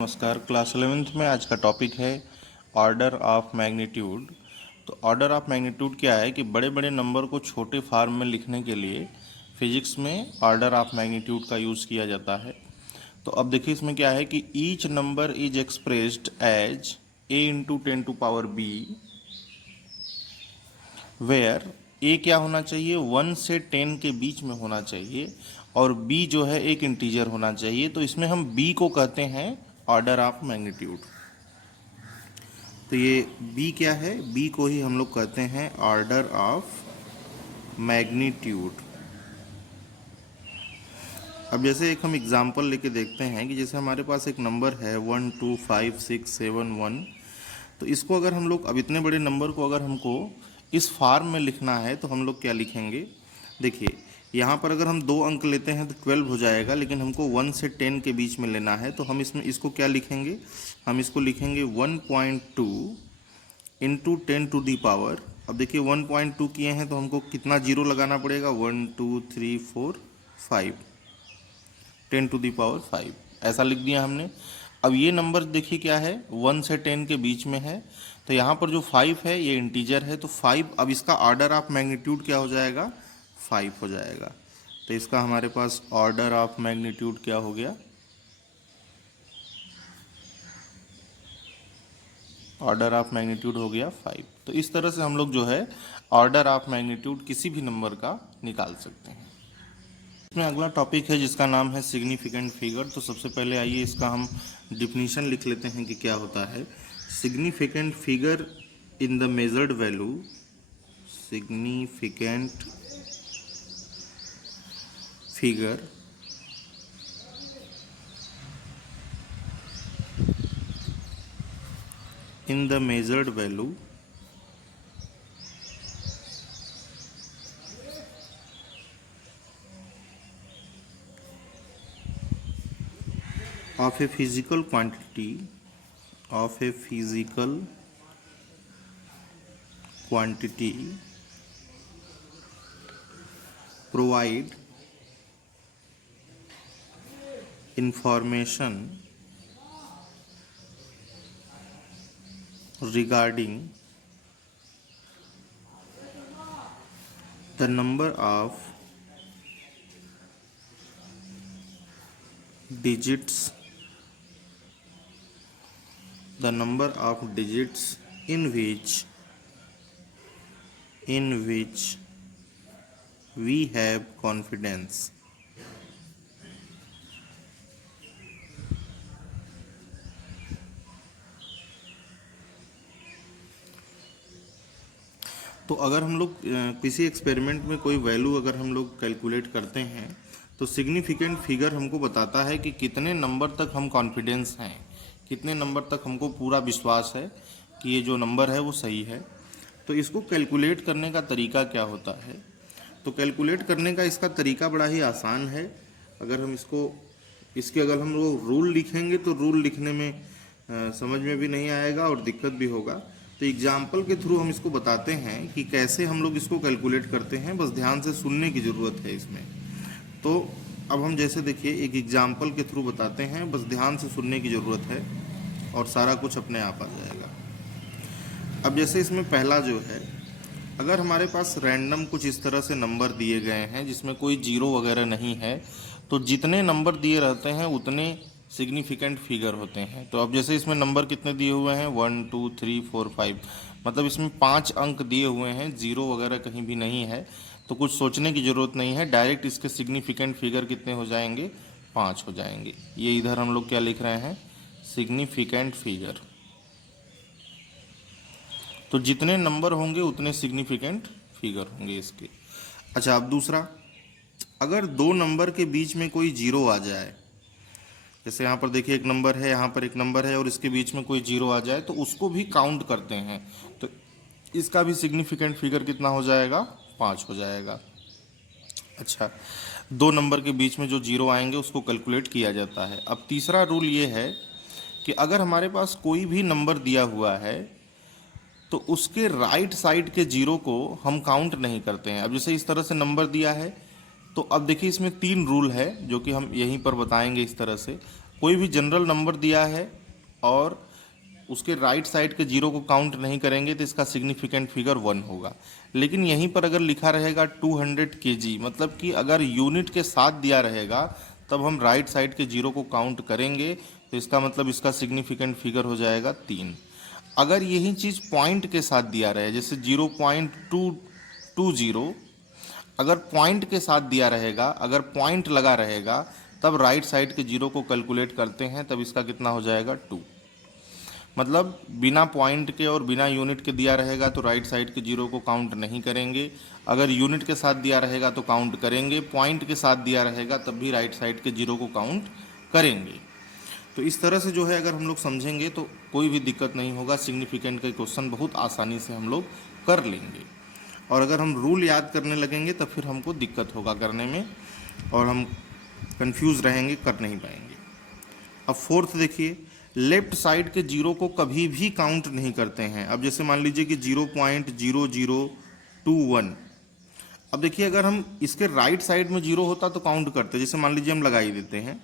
नमस्कार। Class 11th में आज का टॉपिक है ऑर्डर ऑफ मैग्नीट्यूड। तो ऑर्डर ऑफ मैग्नीट्यूड क्या है कि बड़े बड़े नंबर को छोटे फॉर्म में लिखने के लिए फिजिक्स में ऑर्डर ऑफ मैग्नीट्यूड का यूज़ किया जाता है। तो अब देखिए इसमें क्या है कि each number is expressed as a into 10 to power b, where a क्या होना चाहिए, 1 से 10 के बीच में होना चाहिए और b जो है एक इंटीजर होना चाहिए। तो इसमें हम b को कहते हैं ऑर्डर ऑफ मैग्नीट्यूड। तो ये b क्या है, b को ही हम लोग कहते हैं ऑर्डर ऑफ मैग्नीट्यूड। अब जैसे एक हम एग्जांपल लेके देखते हैं कि जैसे हमारे पास एक नंबर है 1 2 5 6 7 1। तो इसको अगर हम लोग, अब इतने बड़े नंबर को अगर हमको इस फॉर्म में लिखना है तो हम लोग क्या लिखेंगे। देखिए यहाँ पर अगर हम 2 अंक लेते हैं तो 12 हो जाएगा, लेकिन हमको 1 से 10 के बीच में लेना है तो हम इसमें इसको क्या लिखेंगे, हम इसको लिखेंगे 1.2 इंटू 10 टू दी पावर। अब देखिए 1.2 किए हैं तो हमको कितना जीरो लगाना पड़ेगा, 1 2 3 4 5, 10 टू दी पावर 5 ऐसा लिख दिया हमने। अब ये नंबर देखिए क्या है, 1 से 10 के बीच में है। तो यहाँ पर जो 5 है ये इंटीजर है, तो 5 अब इसका ऑर्डर ऑफ मैग्नीट्यूड क्या हो जाएगा, 5 हो जाएगा। तो इसका हमारे पास ऑर्डर ऑफ मैग्नीट्यूड क्या हो गया, ऑर्डर ऑफ मैग्नीट्यूड हो गया 5। तो इस तरह से हम लोग जो है ऑर्डर ऑफ मैग्नीट्यूड किसी भी नंबर का निकाल सकते हैं। इसमें अगला टॉपिक है जिसका नाम है सिग्निफिकेंट फिगर। तो सबसे पहले आइए इसका हम डिफिनीशन लिख लेते हैं कि क्या होता है। Significant figure in the measured value, significant figure in the measured value of a physical quantity, of a physical quantity provide information regarding the number of digits, the number of digits in which we have confidence। तो अगर हम लोग किसी experiment में कोई value अगर हम लोग कैलकुलेट करते हैं तो सिग्निफिकेंट फिगर हमको बताता है कि कितने नंबर तक हम कॉन्फिडेंस हैं, कितने नंबर तक हमको पूरा विश्वास है कि ये जो नंबर है वो सही है। तो इसको कैलकुलेट करने का तरीका क्या होता है, तो कैलकुलेट करने का इसका तरीका बड़ा ही आसान है। अगर हम इसके अगर हम लोग रूल लिखेंगे तो रूल लिखने में समझ में भी नहीं आएगा और दिक्कत भी होगा। तो एग्जाम्पल के थ्रू हम इसको बताते हैं कि कैसे हम लोग इसको कैलकुलेट करते हैं, बस ध्यान से सुनने की ज़रूरत है इसमें। तो अब हम जैसे देखिए एक एग्जाम्पल के थ्रू बताते हैं, बस ध्यान से सुनने की ज़रूरत है और सारा कुछ अपने आप आ जाएगा। अब जैसे इसमें पहला जो है, अगर हमारे पास रैंडम कुछ इस तरह से नंबर दिए गए हैं जिसमें कोई जीरो वगैरह नहीं है, तो जितने नंबर दिए रहते हैं उतने सिग्निफिकेंट फिगर होते हैं। तो अब जैसे इसमें नंबर कितने दिए हुए हैं, 1 2 3 4 5, मतलब इसमें 5 अंक दिए हुए हैं, जीरो वगैरह कहीं भी नहीं है। तो कुछ सोचने की ज़रूरत नहीं है, डायरेक्ट इसके सिग्निफिकेंट फिगर कितने हो जाएंगे, 5 हो जाएंगे। ये इधर हम लोग क्या लिख रहे हैं, सिग्निफिकेंट फिगर। तो जितने नंबर होंगे उतने सिग्निफिकेंट फिगर होंगे इसके। अच्छा, अब दूसरा, अगर 2 नंबर के बीच में कोई जीरो आ जाए, जैसे यहाँ पर देखिए एक नंबर है, यहाँ पर एक नंबर है और इसके बीच में कोई जीरो आ जाए तो उसको भी काउंट करते हैं। तो इसका भी सिग्निफिकेंट फिगर कितना हो जाएगा, 5 हो जाएगा। अच्छा, 2 नंबर के बीच में जो जीरो आएंगे उसको कैलकुलेट किया जाता है। अब तीसरा रूल ये है कि अगर हमारे पास कोई भी नंबर दिया हुआ है तो उसके राइट साइड के जीरो को हम काउंट नहीं करते हैं। अब जैसे इस तरह से नंबर दिया है, तो अब देखिए इसमें 3 रूल है जो कि हम यहीं पर बताएंगे इस तरह से। कोई भी जनरल नंबर दिया है और उसके राइट साइड के जीरो को काउंट नहीं करेंगे तो इसका सिग्निफिकेंट फिगर 1 होगा। लेकिन यहीं पर अगर लिखा रहेगा 200 kg, मतलब कि अगर यूनिट के साथ दिया रहेगा तब हम राइट साइड के जीरो को काउंट करेंगे, तो इसका मतलब इसका सिग्निफिकेंट फिगर हो जाएगा 3। अगर यही चीज़ पॉइंट के साथ दिया रहे, जैसे 0.220, अगर पॉइंट के साथ दिया रहेगा, अगर पॉइंट लगा रहेगा, तब राइट साइड के जीरो को कैलकुलेट करते हैं, तब इसका कितना हो जाएगा 2। मतलब बिना पॉइंट के और बिना यूनिट के दिया रहेगा तो राइट साइड के जीरो को काउंट नहीं करेंगे, अगर यूनिट के साथ दिया रहेगा तो काउंट करेंगे, पॉइंट के साथ दिया रहेगा तब भी राइट साइड के जीरो को काउंट करेंगे। तो इस तरह से जो है अगर हम लोग समझेंगे तो कोई भी दिक्कत नहीं होगा, सिग्निफिकेंट का क्वेश्चन बहुत आसानी से हम लोग कर लेंगे। और अगर हम रूल याद करने लगेंगे तो फिर हमको दिक्कत होगा करने में और हम कंफ्यूज रहेंगे, कर नहीं पाएंगे। अब फोर्थ देखिए, लेफ्ट साइड के जीरो को कभी भी काउंट नहीं करते हैं। अब जैसे मान लीजिए कि 0.0021, अब देखिए अगर हम इसके राइट साइड में जीरो होता तो काउंट करते, जैसे मान लीजिए हम लगा ही देते हैं,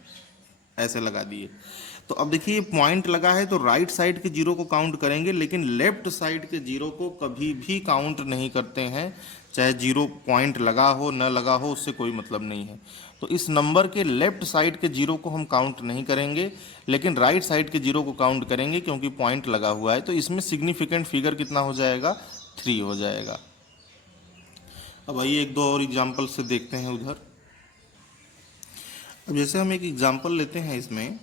ऐसे लगा दिए, तो अब देखिए ये पॉइंट लगा है तो राइट साइड के जीरो को काउंट करेंगे, लेकिन लेफ्ट साइड के जीरो को कभी भी काउंट नहीं करते हैं, चाहे जीरो पॉइंट लगा हो न लगा हो, उससे कोई मतलब नहीं है। तो इस नंबर के लेफ्ट साइड के जीरो को हम काउंट नहीं करेंगे, लेकिन राइट साइड के जीरो को काउंट करेंगे क्योंकि पॉइंट लगा हुआ है। तो इसमें सिग्निफिकेंट फिगर कितना हो जाएगा, 3 हो जाएगा। अब आइए एक दो और एग्जाम्पल से देखते हैं उधर। अब जैसे हम एक एग्जाम्पल लेते हैं इसमें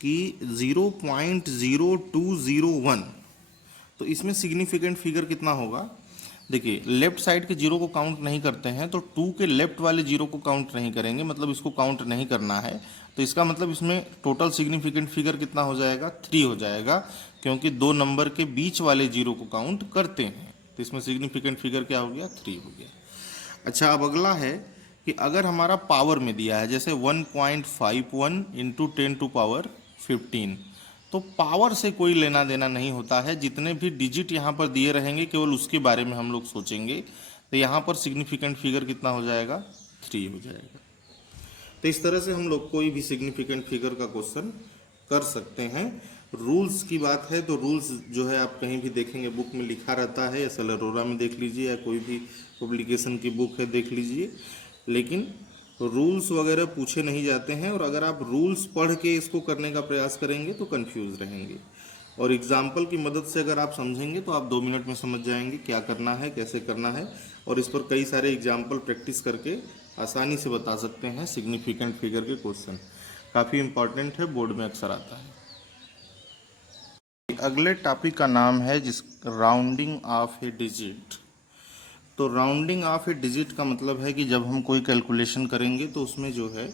कि 0.0201, तो इसमें सिग्निफिकेंट फिगर कितना होगा। देखिए लेफ्ट साइड के जीरो को काउंट नहीं करते हैं तो 2 के लेफ्ट वाले जीरो को काउंट नहीं करेंगे, मतलब इसको काउंट नहीं करना है। तो इसका मतलब इसमें टोटल सिग्निफिकेंट फिगर कितना हो जाएगा, 3 हो जाएगा, क्योंकि 2 नंबर के बीच वाले जीरो को काउंट करते हैं। तो इसमें सिग्निफिकेंट फिगर क्या हो गया, 3 हो गया। अच्छा अब अगला है कि अगर हमारा पावर में दिया है, जैसे 1.51 इंटू 10⁻15, तो पावर से कोई लेना देना नहीं होता है, जितने भी डिजिट यहाँ पर दिए रहेंगे केवल उसके बारे में हम लोग सोचेंगे। तो यहाँ पर सिग्निफिकेंट फिगर कितना हो जाएगा, 3 हो जाएगा। तो इस तरह से हम लोग कोई भी सिग्निफिकेंट फिगर का क्वेश्चन कर सकते हैं। रूल्स की बात है तो रूल्स जो है आप कहीं भी देखेंगे बुक में लिखा रहता है, या सल अरोरा में देख लीजिए या कोई भी पब्लिकेशन की बुक है देख लीजिए, लेकिन रूल्स वगैरह पूछे नहीं जाते हैं। और अगर आप रूल्स पढ़ के इसको करने का प्रयास करेंगे तो कंफ्यूज रहेंगे, और एग्जाम्पल की मदद से अगर आप समझेंगे तो आप 2 मिनट में समझ जाएंगे क्या करना है, कैसे करना है। और इस पर कई सारे एग्जाम्पल प्रैक्टिस करके आसानी से बता सकते हैं सिग्निफिकेंट फिगर के क्वेश्चन। काफ़ी इंपॉर्टेंट है, बोर्ड में अक्सर आता है। अगले टॉपिक का नाम है राउंडिंग ऑफ ए डिजिट। तो राउंडिंग ऑफ ए डिजिट का मतलब है कि जब हम कोई कैलकुलेशन करेंगे तो उसमें जो है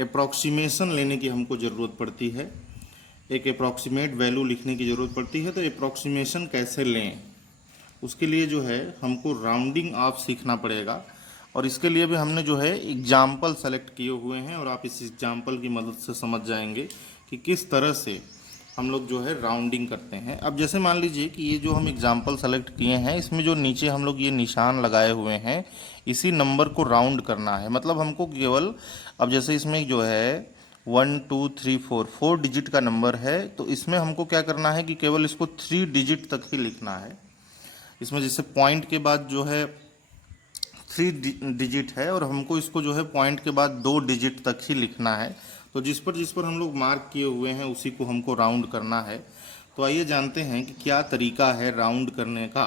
अप्रॉक्सीमेशन लेने की हमको ज़रूरत पड़ती है, एक अप्रॉक्सीमेट वैल्यू लिखने की ज़रूरत पड़ती है। तो अप्रॉक्सीमेशन कैसे लें, उसके लिए जो है हमको राउंडिंग ऑफ सीखना पड़ेगा। और इसके लिए भी हमने जो है एग्जाम्पल सेलेक्ट किए हुए हैं, और आप इस एग्जाम्पल की मदद से समझ जाएंगे कि किस तरह से हम लोग जो है राउंडिंग करते हैं। अब जैसे मान लीजिए कि ये जो हम एग्जाम्पल सेलेक्ट किए हैं, इसमें जो नीचे हम लोग ये निशान लगाए हुए हैं, इसी नंबर को राउंड करना है। मतलब हमको केवल, अब जैसे इसमें जो है 1 2 3 4 डिजिट का नंबर है, तो इसमें हमको क्या करना है कि केवल इसको 3 डिजिट तक ही लिखना है। इसमें जैसे पॉइंट के बाद जो है 3 डिजिट है, और हमको इसको जो है पॉइंट के बाद 2 डिजिट तक ही लिखना है। तो जिस पर हम लोग मार्क किए हुए हैं उसी को हमको राउंड करना है। तो आइए जानते हैं कि क्या तरीका है राउंड करने का।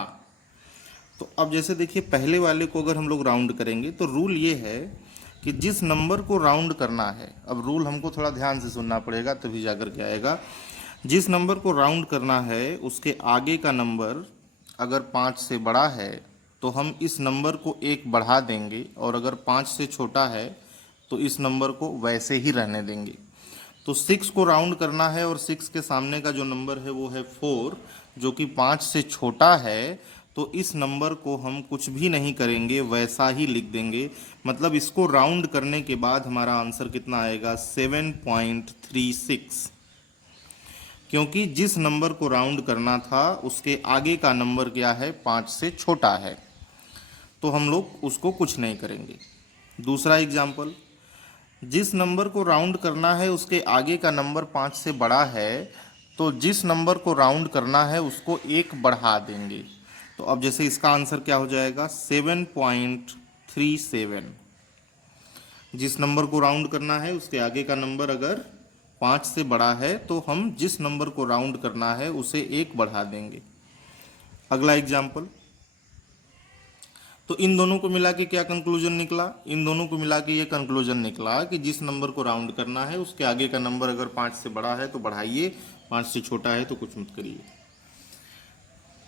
तो अब जैसे देखिए पहले वाले को अगर हम लोग राउंड करेंगे तो रूल ये है कि जिस नंबर को राउंड करना है, अब रूल हमको थोड़ा ध्यान से सुनना पड़ेगा तभी जाकर के आएगा। जिस नंबर को राउंड करना है उसके आगे का नंबर अगर 5 से बड़ा है तो हम इस नंबर को 1 बढ़ा देंगे, और अगर 5 से छोटा है तो इस नंबर को वैसे ही रहने देंगे। तो 6 को राउंड करना है और 6 के सामने का जो नंबर है वो है 4, जो कि 5 से छोटा है, तो इस नंबर को हम कुछ भी नहीं करेंगे, वैसा ही लिख देंगे। मतलब इसको राउंड करने के बाद हमारा आंसर कितना आएगा, 7.36, क्योंकि जिस नंबर को राउंड करना था उसके आगे का नंबर क्या है, 5 से छोटा है, तो हम लोग उसको कुछ नहीं करेंगे। दूसरा एग्जाम्पल, जिस नंबर को राउंड करना है उसके आगे का नंबर 5 से बड़ा है, तो जिस नंबर को राउंड करना है उसको एक बढ़ा देंगे। तो अब जैसे इसका आंसर क्या हो जाएगा, 7.37। जिस नंबर को राउंड करना है उसके आगे का नंबर अगर 5 से बड़ा है तो हम जिस नंबर को राउंड करना है उसे एक बढ़ा देंगे। अगला एग्जाम्पल, तो इन दोनों को मिला के क्या कंक्लूजन निकला, इन दोनों को मिला के ये कंक्लूजन निकला कि जिस नंबर को राउंड करना है उसके आगे का नंबर अगर 5 से बड़ा है तो बढ़ाइए, 5 से छोटा है तो कुछ मत करिए।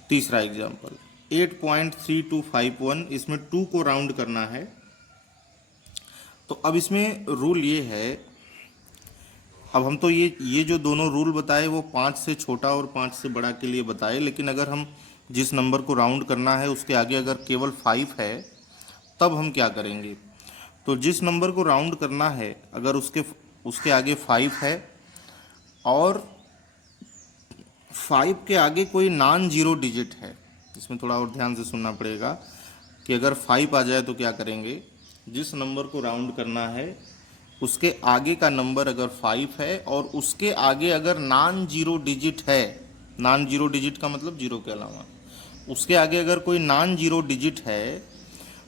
तीसरा एग्जाम्पल 8.3251, इसमें 2 को राउंड करना है। तो अब इसमें रूल ये है, अब हम तो ये जो दोनों रूल बताए वो 5 से छोटा और 5 से बड़ा के लिए बताए, लेकिन अगर हम जिस नंबर को राउंड करना है उसके आगे अगर केवल 5 है तब हम क्या करेंगे। तो जिस नंबर को राउंड करना है अगर उसके आगे 5 है और 5 के आगे कोई नॉन जीरो डिजिट है, इसमें थोड़ा और ध्यान से सुनना पड़ेगा कि अगर 5 आ जाए तो क्या करेंगे, जिस नंबर को राउंड करना है उसके आगे का नंबर अगर 5 है और उसके आगे अगर नॉन जीरो डिजिट है, नॉन जीरो डिजिट का मतलब जीरो के अलावा, उसके आगे अगर कोई नॉन जीरो डिजिट है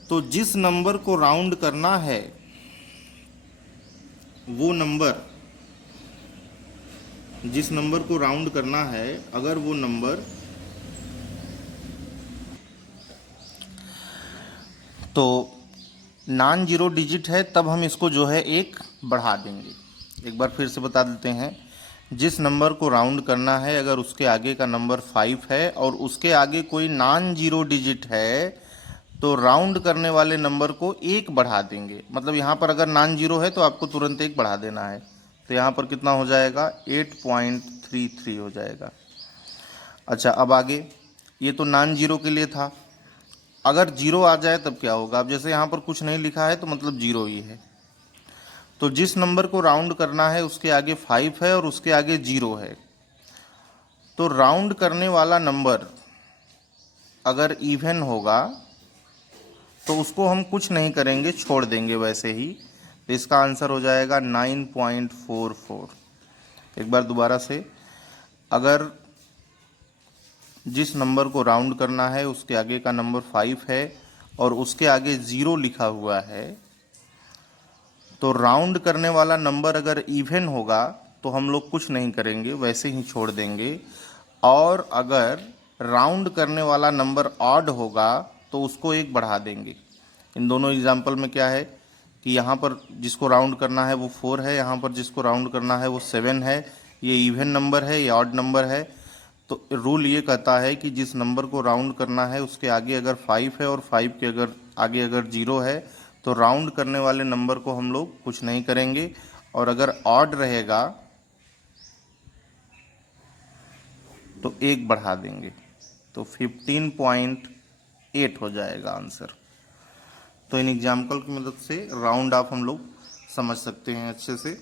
तो जिस नंबर को राउंड करना है वो नंबर, जिस नंबर को राउंड करना है अगर वो नंबर तो नॉन जीरो डिजिट है तब हम इसको जो है एक बढ़ा देंगे। एक बार फिर से बता देते हैं, जिस नंबर को राउंड करना है अगर उसके आगे का नंबर 5 है और उसके आगे कोई नॉन जीरो डिजिट है तो राउंड करने वाले नंबर को एक बढ़ा देंगे। मतलब यहाँ पर अगर नॉन जीरो है तो आपको तुरंत एक बढ़ा देना है। तो यहाँ पर कितना हो जाएगा, 8.33 हो जाएगा। अच्छा, अब आगे, ये तो नॉन जीरो के लिए था, अगर जीरो आ जाए तब क्या होगा। अब जैसे यहाँ पर कुछ नहीं लिखा है तो मतलब जीरो ही है। तो जिस नंबर को राउंड करना है उसके आगे 5 है और उसके आगे जीरो है, तो राउंड करने वाला नंबर अगर इवन होगा तो उसको हम कुछ नहीं करेंगे, छोड़ देंगे वैसे ही। तो इसका आंसर हो जाएगा 9.44। एक बार दोबारा से, अगर जिस नंबर को राउंड करना है उसके आगे का नंबर 5 है और उसके आगे ज़ीरो लिखा हुआ है, तो राउंड करने वाला नंबर अगर इवन होगा तो हम लोग कुछ नहीं करेंगे, वैसे ही छोड़ देंगे। और अगर राउंड करने वाला नंबर ऑड होगा तो उसको एक बढ़ा देंगे। इन दोनों एग्जाम्पल में क्या है कि यहाँ पर जिसको राउंड करना है वो 4 है, यहाँ पर जिसको राउंड करना है वो 7 है। ये इवन नंबर है, ये ऑड नंबर है। तो रूल ये कहता है कि जिस नंबर को राउंड करना है उसके आगे अगर 5 है और 5 के आगे अगर जीरो है तो राउंड करने वाले नंबर को हम लोग कुछ नहीं करेंगे, और अगर ऑड रहेगा तो एक बढ़ा देंगे। तो 15.8 हो जाएगा आंसर। तो इन एग्जाम्पल की मदद से राउंड ऑफ हम लोग समझ सकते हैं अच्छे से।